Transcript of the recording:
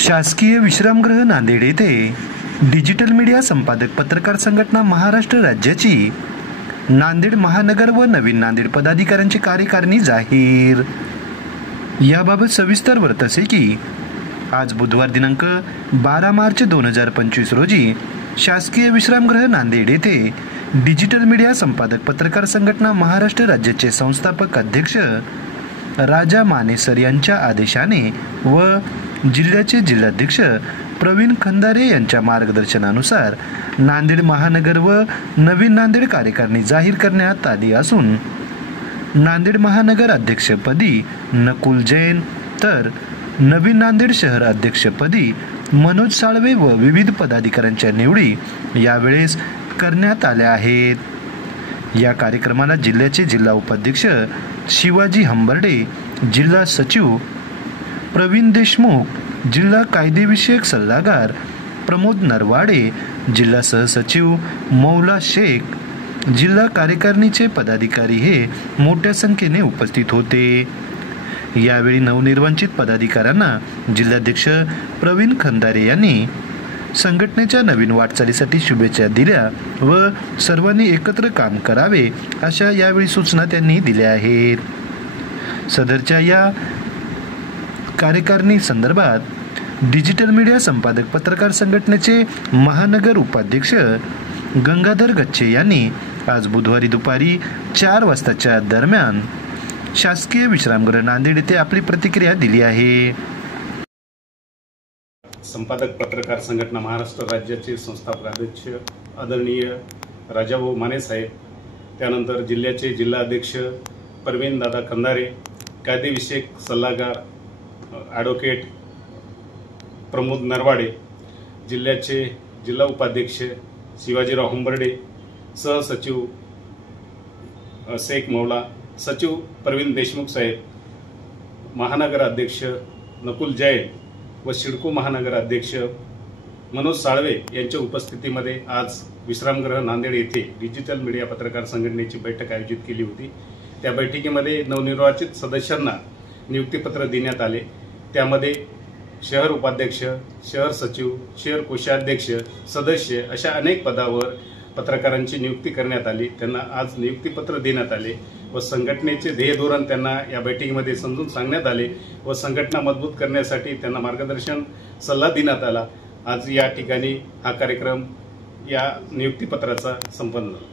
शासकीय विश्रामगृह नांदेड येथे digital media संपादक पत्रकार संघटना महाराष्ट्र राज्याची नांदेड महानगर व नवीन नांदेड पदाधिकाऱ्यांची कार्यकारिणी जाहीर। याबाबत सविस्तर वृत्त असे की आज बुधवार दिनांक 12 मार्च 2025 रोजी शासकीय विश्रामगृह नांदेड येथे डिजिटल मीडिया संपादक पत्रकार संघटना महाराष्ट्र राज्याचे संस्थापक अध्यक्ष राजा माने सर यांच्या आदेशाने व जिल्ह्याचे जिल्हाध्यक्ष प्रवीण खंदारे यांच्या मार्गदर्शनानुसार नांदेड महानगर व नवीन नांदेड कार्यकारिणी जाहीर करण्यात आली असून नांदेड महानगर अध्यक्षपदी नकुल जैन तर नवीन नांदेड शहर अध्यक्षपदी मनोज साळवे व विविध पदाधिकाऱ्यांच्या निवडी यावेळेस करण्यात आल्या आहेत। या कार्यक्रमाला जिल्ह्याचे जिल्हा उपाध्यक्ष शिवाजी हंबर्डे, जिल्हा सचिव प्रवीण देशमुख, जिल्हा कायदेविषयक सल्लागार प्रमोद नरवाडे, जिल्हा सहसचिव मौला शेख, जिल्हा कार्यकारिणीचे पदाधिकारी हे मोठ्या संख्येने उपस्थित होते। यावेळी नवनिर्वाचित पदाधिकाऱ्यांना जिल्हाध्यक्ष प्रवीण खंदारे यांनी संघटनेच्या नवीन वाटचालीसाठी शुभेच्छा दिल्या व सर्वांनी एकत्र काम करावे अशा यावेळी सूचना त्यांनी दिल्या आहेत। सदरच्या या कार्यकारिणी संदर्भात डिजिटल मीडिया संपादक पत्रकार संघटनेचे महानगर उपाध्यक्ष गंगाधर गच्छे यांनी आज बुधवारी दुपारी 4 वाजताच्या दरम्यान शासकीय विश्रामगृह नांदेड येथे आपली प्रतिक्रिया दिली आहे। संपादक पत्रकार संघटना महाराष्ट्र राज्याचे संस्थापक अध्यक्ष आदरणीय राजाभाऊ माने साहेब, त्यानंतर जिल्ह्याचे जिल्हाध्यक्ष प्रवीण दादा खंदारे, कायदेविषयक सल्लागार ॲडव्होकेट प्रमोद नरवाडे, जिल्ह्याचे जिल्हा उपाध्यक्ष शिवाजीराव हंबर्डे, सहसचिव शेख मौला, सचिव प्रवीण देशमुख साहेब, महानगर अध्यक्ष नकुल जैन व सिडको महानगर अध्यक्ष मनोज साळवे यांच्या उपस्थितीमध्ये आज विश्रामगृह नांदेड येथे डिजिटल मीडिया पत्रकार संघटनेची बैठक आयोजित केली होती। त्या बैठकीमध्ये नवनिर्वाचित सदस्यांना नियुक्तीपत्र देण्यात आले। त्यामध्ये शहर उपाध्यक्ष, शहर सचिव, शहर कोषाध्यक्ष, सदस्य अशा अनेक पदावर पत्रकारांची नियुक्ती करण्यात आली। त्यांना आज नियुक्तीपत्र देण्यात आले व संघटनेचे ध्येय धोरण त्यांना या बैठकीमध्ये समजून सांगण्यात आले व संघटना मजबूत करण्यासाठी त्यांना मार्गदर्शन सल्ला देण्यात आला। आज या ठिकाणी हा कार्यक्रम या नियुक्तीपत्राचा संपन्न झाला।